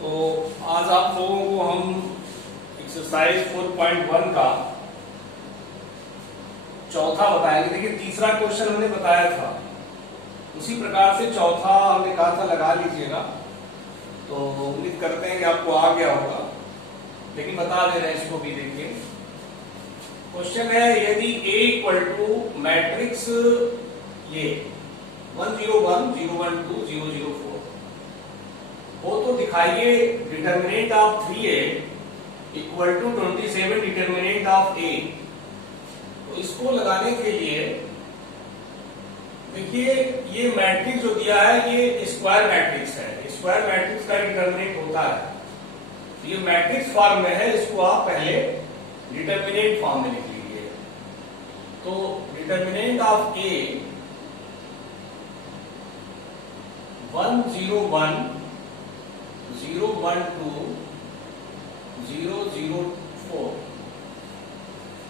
तो आज आप लोगों को हम एक्सरसाइज 4.1 का चौथा बताएंगे। देखिए तीसरा क्वेश्चन हमने बताया था, उसी प्रकार से चौथा हमने कहा था लगा लीजिएगा। तो उम्मीद करते हैं कि आपको आ गया होगा, लेकिन बता दे रहे हैं इसको भी। देखिए क्वेश्चन है, यदि A इक्वल टू मैट्रिक्स ये 101 012 004 हो तो दिखाइए determinant of 3A equal to 27 determinant of A। तो इसको लगाने के लिए देखिए ये मैट्रिक्स जो दिया है ये स्क्वायर मैट्रिक्स है। स्क्वायर मैट्रिक्स का डिटर्मिनेंट होता है, ये मैट्रिक्स फॉर्म में है, इसको आप पहले डिटर्मिनेंट फॉर्म में लिख लीजिए। तो डिटर्मिनेंट ऑफ A 101 012 004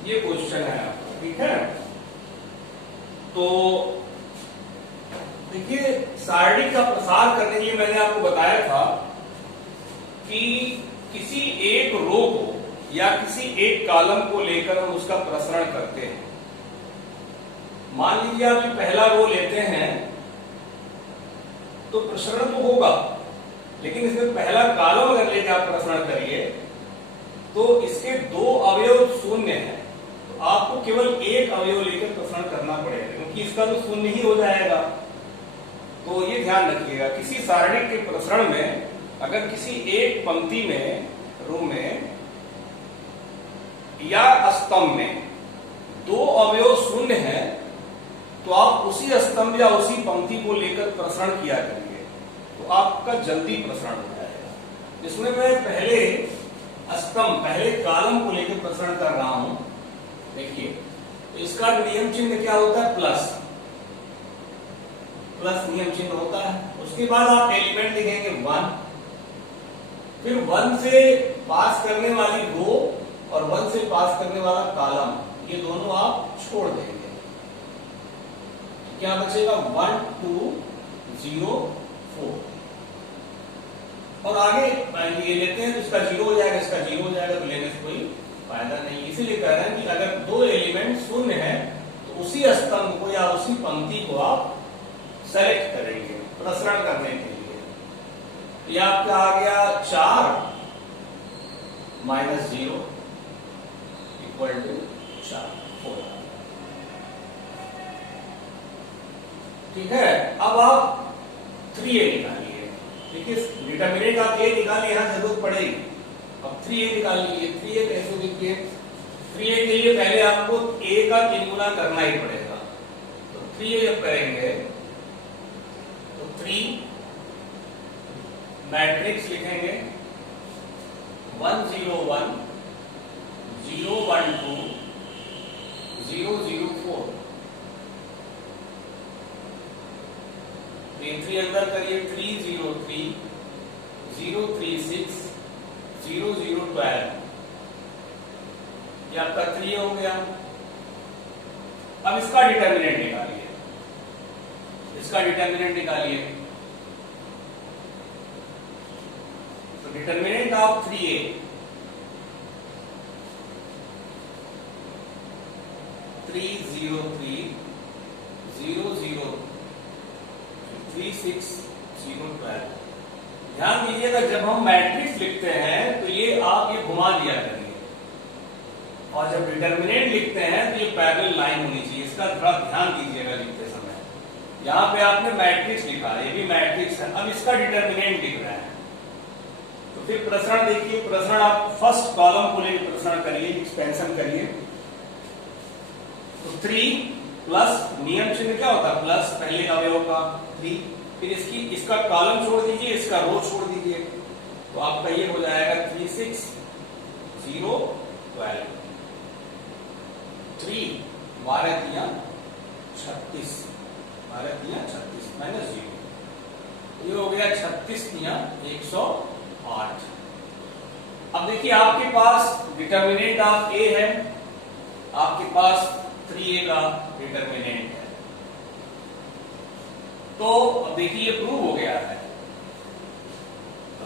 ये क्वेश्चन है आपका, ठीक है। तो देखिए सारणी का प्रसार करने के लिए मैंने आपको बताया था कि किसी एक रो को या किसी एक कॉलम को लेकर हम उसका प्रसरण करते हैं। मान लीजिए आप पहला रो लेते हैं तो प्रसरण तो होगा, लेकिन इसमें पहला कॉलम अगर लेकर आप प्रसरण करिए तो इसके दो अवयव शून्य हैं, तो आपको केवल एक अवयव लेकर प्रसरण करना पड़ेगा, क्योंकि इसका तो शून्य ही हो जाएगा। तो ये ध्यान रखिएगा, किसी सारणी के प्रसरण में अगर किसी एक पंक्ति में, रो में या स्तंभ में दो अवयव शून्य है तो आप उसी स्तंभ या उसी पंक्ति को लेकर प्रसरण किया करेंगे, तो आपका जल्दी प्रसरण हो जाएगा। जिसमें मैं पहले स्तंभ, पहले कॉलम को लेकर प्रसरण कर रहा हूं। देखिए तो इसका नियम चिन्ह क्या होता है, प्लस प्लस नियम चिन्ह होता है। उसके बाद आप एलिमेंट लिखेंगे 1, फिर 1 से पास करने वाली रो और 1 से पास करने वाला कॉलम, ये दोनों आप छोड़ देंगे। क्या बचेगा 1 2 0 4 और आगे ये लेते हैं तो इसका 0 हो जाएगा, इसका 0 हो जाएगा, तो लेने से कोई फायदा नहीं। इसीलिए कह रहे हैं कि अगर दो एलिमेंट शून्य है तो उसी स्तंभ को या उसी पंक्ति को आप सेलेक्ट करेंगे प्रसरण करने के लिए। यह आपका आ गया 4 - 0 इक्वल टू 4 4। ठीक है, अब आप 3A निकालिए। देखिए डिटर्मिनेंट आप A निकालिए, यहां जरूरत पड़ेगी। अब 3A निकाल लीजिए। 3A कैसे देखिए, 3A के लिए पहले आपको A का 3 गुना करना ही पड़ेगा। तो 3A जब करेंगे तो 3 मैट्रिक्स लिखेंगे 101 012 004। 3 अंदर करिए, 303 036 0012, ये आपका 3 हो गया। अब इसका डिटर्मिनेंट निकालिए, इसका डिटर्मिनेंट निकालिए। तो डिटर्मिनेंट ऑफ 3A 303 00 36 012। ध्यान दीजिएगा, जब हम मैट्रिक्स लिखते हैं तो ये आप ये घुमा दिया करेंगे, और जब डिटर्मिनेंट लिखते हैं तो ये पैरेलल लाइन होनी चाहिए। इसका थोड़ा ध्यान दीजिएगा लिखते समय। यहां पे आपने मैट्रिक्स लिखा, ये भी मैट्रिक्स है, अब इसका डिटर्मिनेंट लिख रहे हैं। तो फिर प्रसरण देखिए, प्रसरण आप फर्स्ट कॉलम को लेकर प्रसरण करिए, एक्सपेंशन करिए। तो 3 प्लस नियम चिन्ह क्या होता है, प्लस पहले अवयव का 3, फिर इसका कॉलम छोड़ दीजिए, इसका रो छोड़ दीजिए, तो आपका ये हो जाएगा 36 0 12। 3 12 दिया 36, 12 दिया 36 माइनस 0, ये हो गया 36 दिया 108। अब देखिए आपके पास डिटर्मिनेंट ऑफ A है, आपके पास 3A का डिटर्मिनेंट है। तो अब देखिए ये प्रूव हो गया है।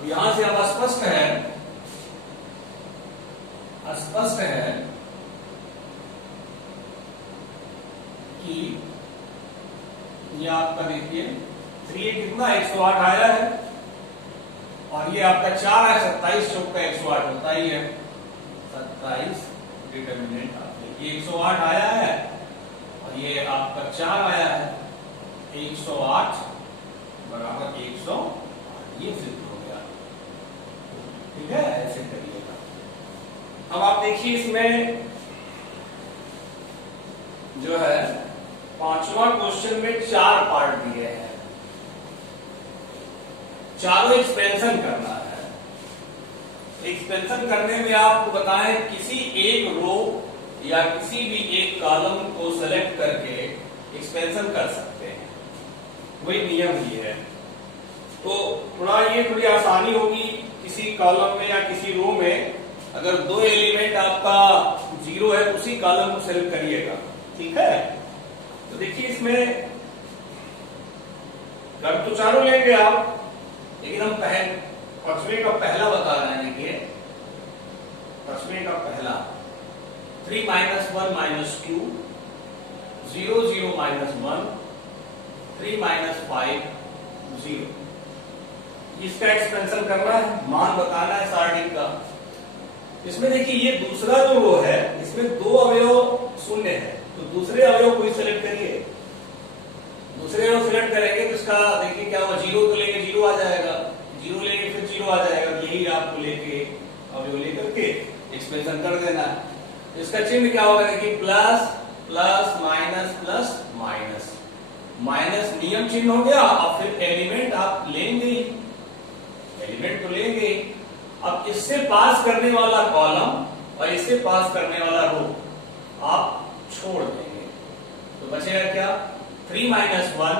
अब यहां से अब स्पष्ट है कि ये आपका देखिए 3 कितना 108 आया है और ये आपका 4 है, 27 चौक का 108 होता ही है, 27 डिटर्मिनेंट आपके ये 108 आया है और ये आपका 4 आया है, 108 बराबर 108, ये सिद्ध हो गया। ठीक है, ऐसे करिएगा। अब आप देखिए इसमें जो है 5वां क्वेश्चन में 4 पार्ट दिए हैं, चारों एक्सपेंशन करना है। एक्सपेंशन करने में आपको बताएं किसी एक रो या किसी भी एक कॉलम को सेलेक्ट करके एक्सपेंशन कर सकते हैं, वही नियम ही है। तो थोड़ी आसानी होगी, किसी कॉलम में या किसी रो में अगर 2 एलिमेंट आपका 0 है तो उसी कॉलम को सेलेक्ट करिएगा। ठीक है, तो देखिए इसमें कर तो चारों लेंगे आप, लेकिन हम 5वें का पहला बता रहे हैं। देखिए 5वें का पहला 3 -1 -2 0 0 -1 3 -5 0, इसका एक्सपेंशन करना है, मान बताना है सारणी का। इसमें देखिए ये दूसरा जो रो है इसमें 2 अवयव शून्य है, तो दूसरे अवयव को सेलेक्ट करिए। दूसरे अवयव सेलेक्ट करेंगे तो इसका देखिए क्या होगा, 0 तो लेंगे 0 आ जाएगा, 0 लेंगे फिर 0 आ जाएगा, यही आपको लेके अवयव लेकर के एक्सपेंशन कर देना है। तो इसका चिन्ह क्या होगा, देखिए plus plus minus plus minus, minus नियम चिन्ह हो गया और फिर एलिमेंट आप लेंगे, एलिमेंट तो लेंगे। अब इससे पास करने वाला कॉलम और इससे पास करने वाला रो आप छोड़ देंगे, तो बचेगा क्या 3 -1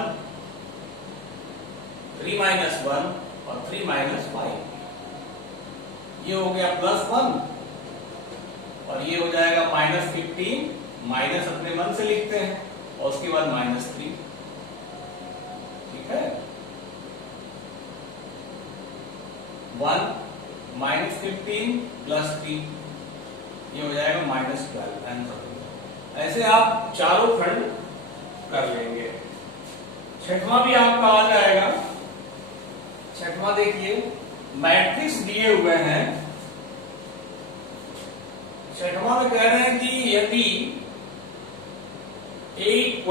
और 3 -5, ये हो गया +1 और ये हो जाएगा -15, माइनस अपने मन से लिखते हैं और उसके बाद -3। ठीक है, 1 -15 +3, ये हो जाएगा -12 आंसर। ऐसे आप चारों खंड कर लेंगे। 6वां भी आपका आ जाएगा। 6वां देखिए मैट्रिक्स दिए हुए हैं। 6वां में कह रहे हैं कि यदि A =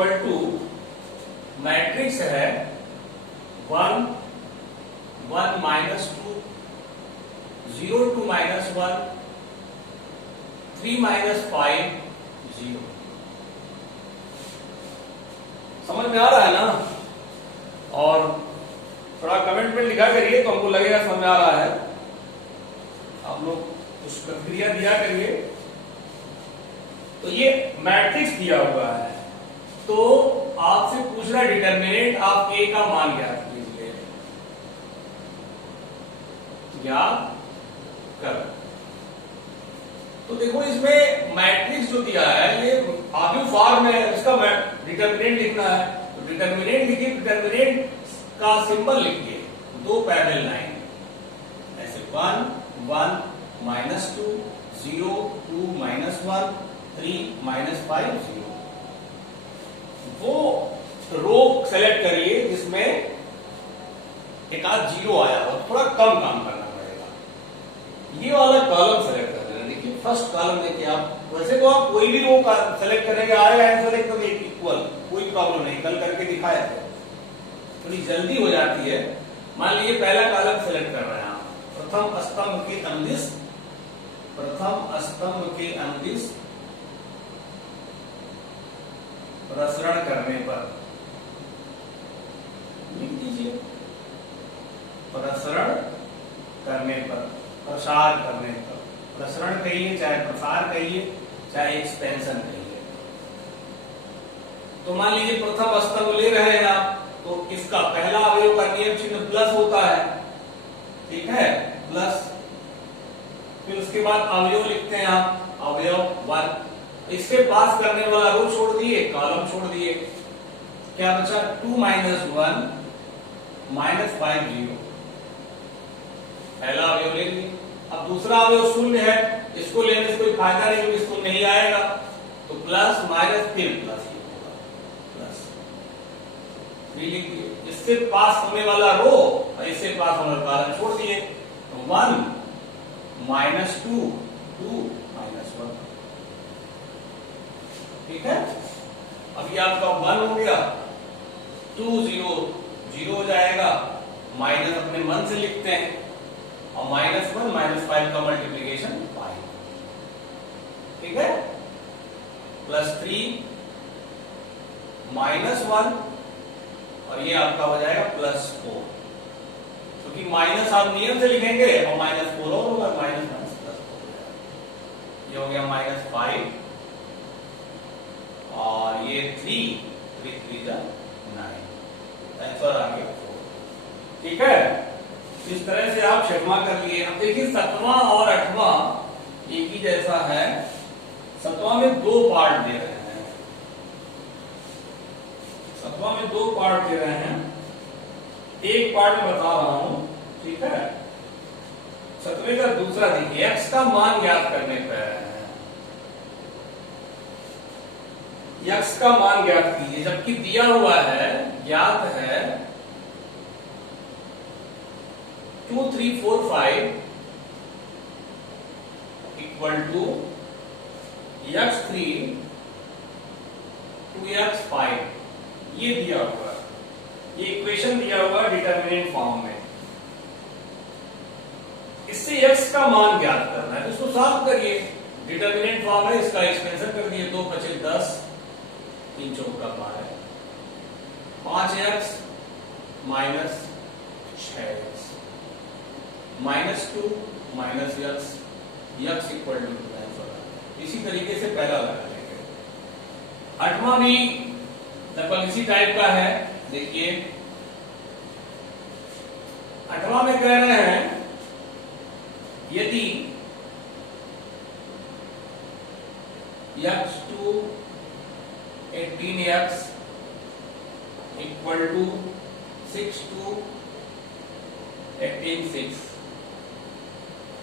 मैट्रिक्स है 1 1 -2 0 2 -1 3 -5 0, समझ में आ रहा है ना? और थोड़ा कमेंट में लिखा करिए तो हमको लगेगा समझ में आ रहा है। आप लोग कुछ प्रक्रिया दिया करिए। तो ये मैट्रिक्स दिया हुआ है, तो आपसे पूछ रहा है डिटर्मिनेंट आप A का मान ज्ञात कीजिए, ज्ञात कर। तो देखो इसमें मैट्रिक्स जो दिया है ये आगे फॉर्म है, इसका डिटर्मिनेंट लिखना है, तो डिटर्मिनेंट लिखिए, डिटर्मिनेंट का सिंबल लिखिए 2 पैरेलल लाइन, ऐसे 1 1 -2 0 2 -1 3 -5 0। वो रो सेलेक्ट करिए जिसमें एक आध 0 आया हो, थोड़ा कम काम करना पड़ेगा। ये वाला कॉलम सेलेक्ट कर देना। देखिए फर्स्ट कॉलम देखिए, आप वैसे तो आप कोई भी रो का सेलेक्ट करेंगे आएगा आंसर एकदम इक्वल, कोई प्रॉब्लम नहीं, कल करके दिखाया था। थोड़ी जल्दी हो जाती है। मान लीजिए पहला कॉलम सेलेक्ट कर रहे हैं आप, प्रथम स्तंभ के अंदिश, प्रथम स्तंभ के अंदिश प्रसरण करने पर लिख दीजिए, प्रसरण करने पर, प्रसार करने पर, प्रसरण कहिए चाहे प्रसार कहिए चाहे एक्सपेंशन कहिए। तो मान लीजिए प्रथम स्तंभ ले रहे हैं आप, तो इसका पहला अवयव का नियम चिन्ह प्लस होता है, ठीक है, प्लस। फिर उसके बाद अवयव लिखते हैं आप, अवयव 1, इससे पास करने वाला रो छोड़ दिए, कॉलम छोड़ दिए, क्या बचा 2 -1 -5 0। पहला अवयव ले लिए। अब दूसरा अवयव शून्य है, इसको लेने से कोई फायदा नहीं क्योंकि शून्य नहीं आएगा, तो प्लस माइनस फिर प्लस ही होगा, प्लस 3 लिख दिए। इससे पास होने वाला रो और इससे पास होने वाला कॉलम छोड़ दिए, तो 1 माइनस 2 2 माइनस 1। ठीक है, अब ये आपका 1 हो गया, 2 0 0 हो जाएगा, माइनस अपने मन से लिखते हैं, और -1 -5 का मल्टीप्लीकेशन 5। ठीक है, +3 -1 और ये आपका हो जाएगा +4, क्योंकि माइनस आप नियम से लिखेंगे और -4 और होगा, माइनस +4 हो जाएगा। ये हो गया -5 और ये 3 3 9, आंसर आ गया 4। ठीक है, इस तरह से आप छठवां कर लिए। अब देखिए 7वां और 8वां एक ही जैसा है। 7वां में 2 पार्ट दे रहे हैं, 7वां में 2 पार्ट दे रहे हैं, एक पार्ट में बता रहा हूं। ठीक है, 7वें का दूसरा देखिए, x का मान ज्ञात करने पर x का मान ज्ञात कीजिए, जबकि दिया हुआ है, ज्ञात है 2 3 4 5 इक्वल टू x3 2x5, ये दिया हुआ है, ये इक्वेशन दिया हुआ है डिटरमिनेंट फॉर्म में। इससे x का मान ज्ञात करना है, तो इसको सॉल्व करिए। डिटरमिनेंट फॉर्म है, इसका एक्सपेंशन कर दिए, 2 5 10, 3 चौका 12, 5x minus 6x -2 minus x equal to 9। इसी तरीके से पहला लगा लेंगे। 8वां भी लगभग इसी टाइप का है। देखिए 8वां में कह रहे हैं यदि x2 18x इक्वल टू 6 2 18 6,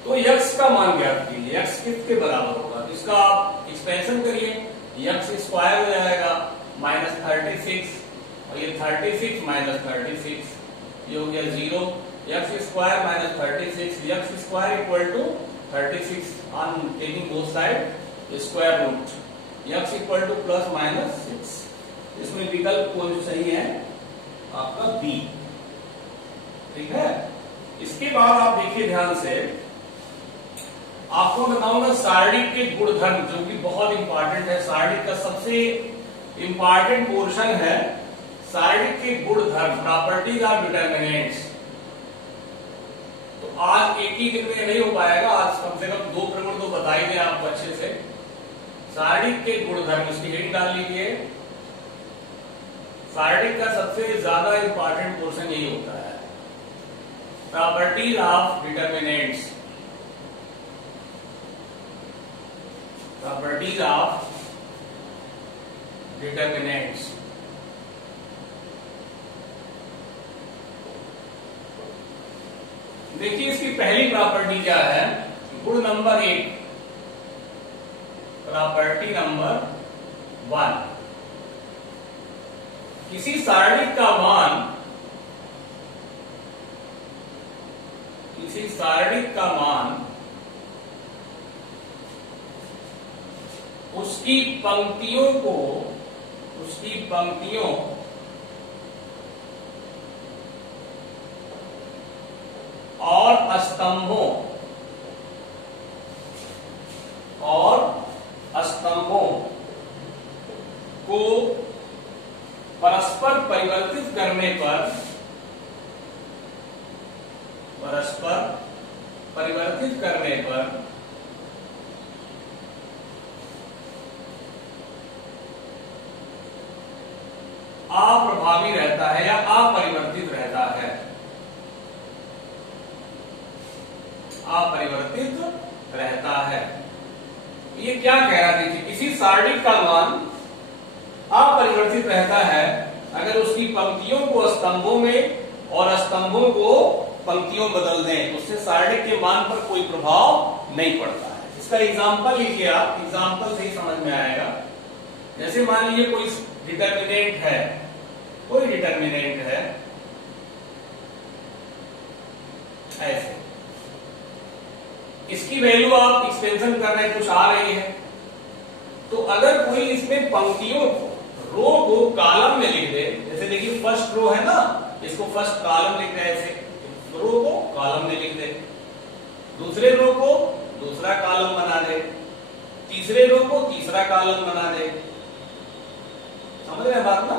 तो x का मान ज्ञात कीजिए, x किसके बराबर होगा, तो इसका आप एक्सपेंशन करिए, x स्क्वायर हो जाएगा -36 और ये 36 माइनस 36, ये हो गया 0, x square minus 36, x square equal to 36 on taking both side square root, x equal to plus minus 6। इसमें विकल्प कौन सही है, आपका बी। ठीक है, इसके बाद आप देखिए ध्यान से, आपको बताऊंगा सारणिक के गुणधर्म, जो कि बहुत इंपॉर्टेंट है। सारणिक का सबसे इंपॉर्टेंट पोर्शन है सारणिक के गुणधर्म, प्रॉपर्टीज ऑफ डिटरमिनेंट्स। तो आज एक ही दिन में नहीं हो पाएगा, आज कम से कम 2 प्रगुण तो बता ही दें आपको अच्छे से। सारणिक के गुणधर्म, इसकी हेडिंग डाल लीजिए। सारणिक का सबसे ज्यादा इंपॉर्टेंट पोर्शन यही होता है, properties of determinants, properties of determinants. देखिए इसकी पहली प्रॉपर्टी क्या है, गुण नंबर 1, प्रॉपर्टी नंबर 1, किसी सारणिक का मान, किसी सारणिक का मान उसकी पंक्तियों को, उसकी पंक्तियों और स्तंभों, और स्तंभों को परस्पर परिवर्तित करने पर, परस्पर परिवर्तित करने पर अप्रभावी रहता है या अपरिवर्तित रहता है, अपरिवर्तित रहता है। ये क्या कह रहा है, देखिए किसी सारणिक का मान अपरिवर्तित रहता है अगर उसकी पंक्तियों को स्तंभों में और स्तंभों को पंक्तियों बदल दें, उससे सारणिक के मान पर कोई प्रभाव नहीं पड़ता है। इसका एग्जाम्पल लीजिए आप, एग्जाम्पल से ही समझ में आएगा। जैसे मान लीजिए कोई डिटर्मिनेंट है, कोई डिटर्मिनेंट है ऐसे, इसकी वैल्यू आप एक्सपेंशन कर रहे हैं, कुछ आ रही है, तो अगर कोई इसमें पंक्तियों को, रो को कॉलम में लिख दे, जैसे देखिए फर्स्ट रो है ना, इसको फर्स्ट कॉलम लिख दे, ऐसे रो को कॉलम में लिख दे, दूसरे रो को दूसरा कॉलम बना दे, तीसरे रो को तीसरा कॉलम बना दे। समझ रहे हैं बात ना?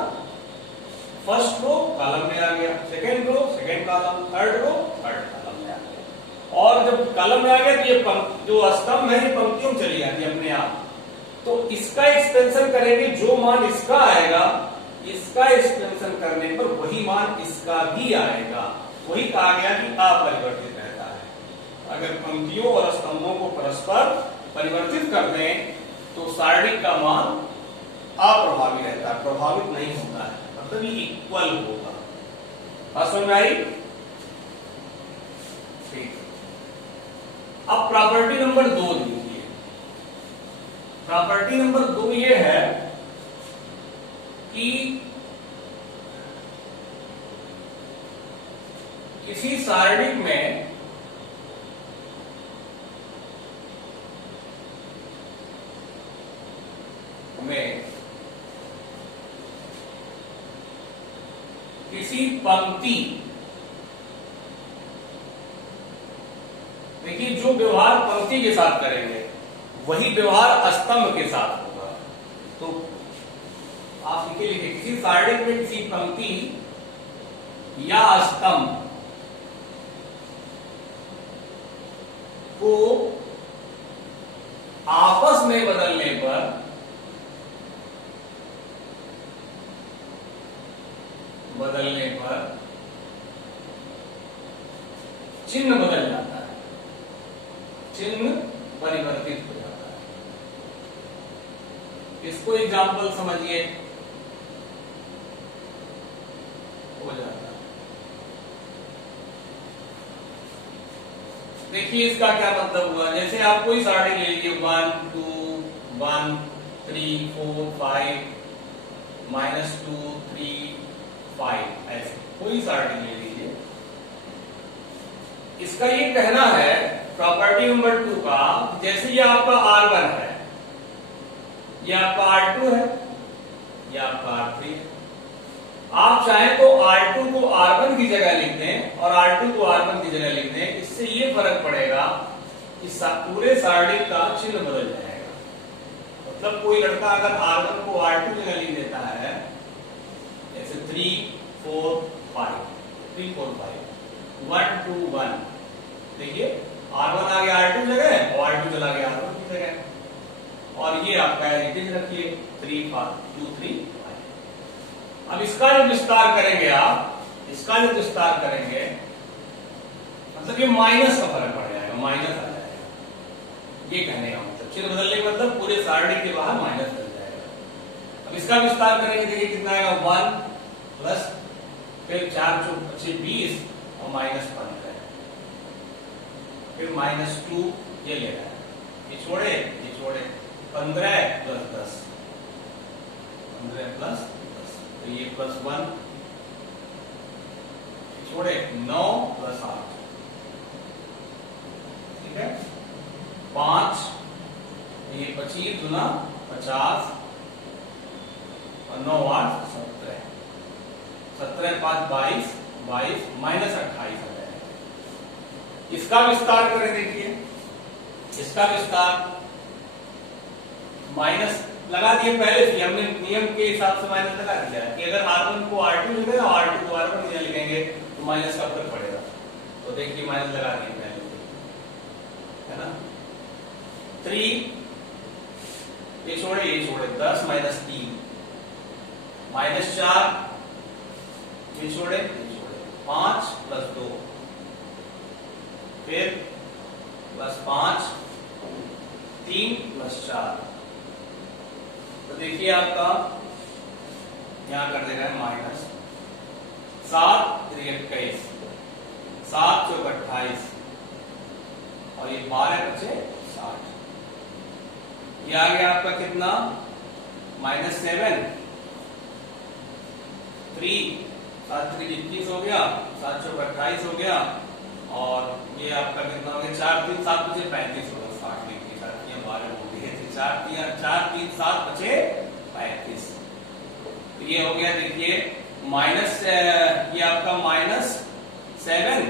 फर्स्ट रो कॉलम में आ गया, second row second column, third row third column में आ गया। और जब कॉलम में आ गया तो ये जो स्तंभ है ये पंक्तियों में चली जाती है अपने आप। तो इसका एक्सपेंशन करेंगे, जो मान इसका आएगा, इसका एक्सपेंशन करने पर वही मान इसका भी आएगा। वही कहा गया कि अपरिवर्तित रहता है। अगर पंक्तियों और स्तंभों को परस्पर परिवर्तित कर दें तो सारणिक का मान अप्रभावी रहता है, प्रभावित नहीं होता है, मतलब ये इक्वल होगा। बात समझ में आई? ठीक। अब प्रॉपर्टी नंबर 2 लीजिए। प्रॉपर्टी नंबर 2 ये है कि किसी सारणिक में किसी पंक्ति, देखिए जो व्यवहार पंक्ति के साथ करेंगे वही व्यवहार स्तंभ के साथ होगा। तो आप लिखिए, किसी सारणिक में किसी पंक्ति या स्तंभ को आपस में बदलने पर चिन्ह बदल जाता है, चिन्ह परिवर्तित हो जाता है। इसको एग्जाम्पल समझिए, हो जाता है। देखिए इसका क्या मतलब हुआ, जैसे आप कोई सारणी ले लीजिए 1 2 1 3 4 5 -2 3 5, ऐसे कोई सारणी ले लीजिए। इसका ये कहना है प्रॉपर्टी नंबर 2 का, जैसे ये आपका R1 है, ये आपका R2 है, ये आपका R3 है। आप चाहें तो R2 को R1 की जगह लिख दें और R2 को R1 की जगह लिख दें। इससे ये फर्क पड़ेगा कि पूरे सारणी का चिन्ह बदल जाएगा। मतलब कोई लड़का अगर R1 को R2 जगह लिख देता है, जैसे 3 4 5 3 4 5 1 2 1, देखिए R1 आ गया R2 जगह और R2 चला गया R1 की जगह। और ये आपका एडिटिव रखिए 3 5 2 3 5। अब इसका जो विस्तार करेंगे आप, इसका जो विस्तार करेंगे, मतलब ये माइनस का फर्क पड़ जाएगा, माइनस आ जाएगा। ये कहने का मतलब चिन्ह बदलने का मतलब पूरे सारणी के बाहर माइनस बन जाएगा। अब इसका विस्तार करेंगे, देखिए कितना आएगा 1 प्लस फिर 4 × 20 और -15, फिर -2 ये ले रहा है, ये छोड़े 15 + 10, 15 + 10, तो ये +1, छोड़े 9 + 8, ठीक है 5, ये 25 × 50 और 9 8 17, 17 5 22 22 -28 है। इसका विस्तार करें, देखिए इसका विस्तार माइनस लगा दिए पहले से, हमने नियम के हिसाब से माइनस लगा दिया कि अगर R1 को R2 लिखे ना, R2 को R1 नहीं लिखेंगे तो माइनस का फर्क पड़ेगा। तो देखिए माइनस लगा दिए पहले से, है ना। 3 ये छोड़े 10 -3 -4 ये छोड़े 5 + 2, फिर +5 3 + 4, तो देखिए आपका यहां कर देगा -7 3 21, 7 चौक 28 और ये 12 बचे 60। ये आ गया आपका कितना -7 3 7 3 21 हो गया, 7 चौक 28 हो गया और ये आपका कितना हो गया 4 3 7 बचे 35 होगा 60 लिखिए 12 हो गए 4 3 7 बचे 35। तो ये हो गया देखिए ये आपका -7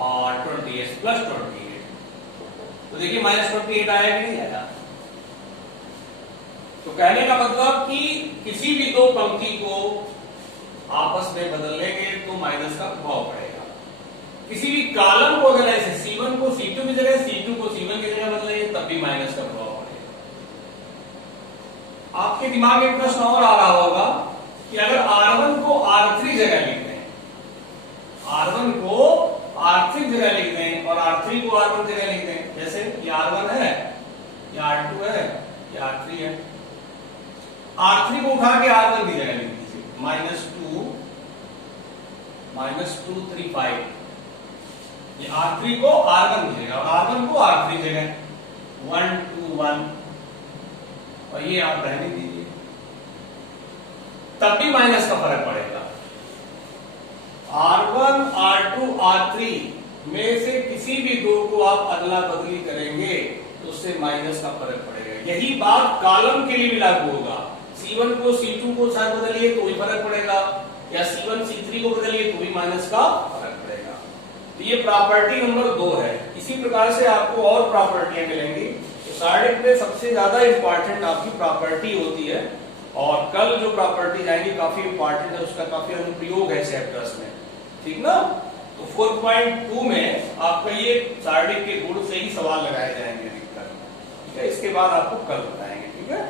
और 28 प्लस 28। तो देखिए -28 आया कि नहीं आया। तो कहने का मतलब कि किसी भी दो पंक्ति को आपस में बदल लेंगे तो माइनस का प्रभाव पड़ेगा। किसी भी कॉलम को अगर ऐसे C1 को C2 की जगह C2 को C1 की जगह बदलेंगे तब भी माइनस का प्रभाव पड़ेगा। आपके दिमाग में प्रश्न और आ रहा होगा कि अगर R1 को R3 जगह लिख दें, R1 को R3 जगह लिख दें और R3 को R1 जगह लिख दें, जैसे ये R1 है, ये R2 है, ये R3 है। R3 को उठा के R1 की जगह लिख दीजिए -2 3 5। ये R3 को R1 की जगह और R1 को R3 जगह 1 2 1 और ये आप रहने दीजिए, तब भी माइनस का फर्क पड़ेगा। R1 R2 R3 में से किसी भी दो को आप अदला बदली करेंगे तो उससे माइनस का फर्क पड़ेगा। यही बात कॉलम के लिए भी लागू होगा। C1 को C2 को साथ बदलिए तो भी फर्क पड़ेगा, या C1 C3 को बदलिए तो भी माइनस का फर्क पड़ेगा। तो ये प्रॉपर्टी नंबर 2 है। इसी प्रकार से आपको और प्रॉपर्टियां मिलेंगी। तो सार्डिक में सबसे ज्यादा इंपॉर्टेंट आपकी प्रॉपर्टी होती है और कल जो प्रॉपर्टी आएगी काफी इंपॉर्टेंट है, उसका काफी अनुप्रयोग है चैप्टर्स में, ठीक ना। तो 4.2 में आपका ये सार्डिक के गुण से ही सवाल लगाए जाएंगे अधिकतर, ठीक है। इसके बाद आपको कल बताएंगे, ठीक है।